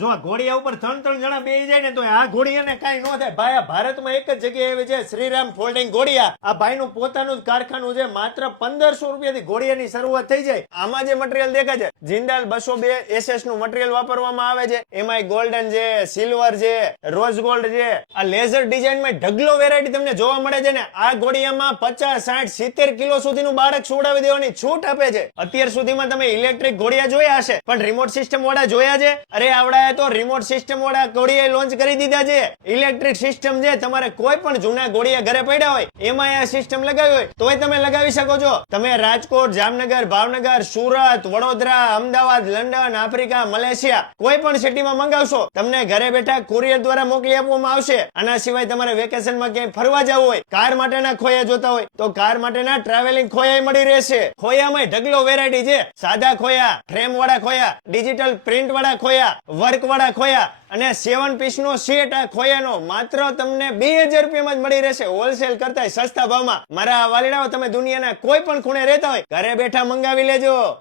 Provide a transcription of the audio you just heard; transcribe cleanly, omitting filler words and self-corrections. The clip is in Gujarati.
જો આ ઘોડિયા ઉપર ત્રણ જણા બેસી જાય ને તો આ ઘોડિયાને કાંઈ ન થાય ભાઈ. આ ભારતમાં એક જ જગ્યાએ એવી છે, શ્રીરામ ફોલ્ડિંગ ઘોડિયા. આ ભાઈનું પોતાનું જ કારખાનું છે. માત્ર 1500 રૂપિયાથી ઘોડિયાની શરૂઆત થઈ જાય. આમાં જે મટીરિયલ દેખાય છે જિંદાલ 202 SS નું મટીરિયલ વાપરવામાં આવે છે. એમાંય ગોલ્ડન છે, સિલ્વર છે, રોઝ ગોલ્ડ છે. આ લેઝર ડિઝાઇનમાં ઢગલો વેરાયટી તમને જોવા મળે છે ને. આ ઘોડિયામાં 50, 60, 70 કિલો સુધીનું બાળક છોડાવી દેવાની છૂટ આપે છે. અત્યાર સુધીમાં તમે ઇલેક્ટ્રિક ઘોડિયા જોયા હશે, પણ રિમોટ સિસ્ટમ વાળા જોયા છે? અરે આવડા તો રિમોટ સિસ્ટમ વાળા ઘોડિયા લોન્ચ કરી દીધા છે. ઇલેક્ટ્રિક સિસ્ટમ છે. તમારે કોઈ પણ જૂના ઘોડિયા ઘરે પડ્યા હોય એમાં આ સિસ્ટમ લગાવી હોય તોય તમે લગાવી શકો છો. તમે Rajkot, Jamnagar, Bhavnagar, Surat, Vadodara, Ahmedabad, London, Africa, Malaysia કોઈ પણ સિટીમાં મંગાવશો તમને ઘરે બેઠા કુરિયર દ્વારા મોકલી આપવામાં આવશે. આના સિવાય તમારે વેકેશનમાં ક્યાંય ફરવા જવું હોય, કાર માટેના ખોયા જોતા હોય તો કાર માટેના ટ્રાવેલિંગ ખોયા મળી રહેશે. ખોયામાં ઢગલો વેરાયટી છે. સાદા ખોયા, ફ્રેમ વાળા ખોયા, ડિજિટલ પ્રિન્ટ વાળા ખોયા, વર્ક વાળા ખોયા અને 7 પીસ નો સેટ. આ ખોયાનો માત્ર તમને 2000 રૂપિયામાં જ મળી રહેશે, હોલસેલ કરતા સસ્તા ભાવમાં. મારા વાલીડાઓ, તમે દુનિયાના કોઈ પણ ખૂણે રહેતા હોય ઘરે બેઠા મંગાવી લેજો.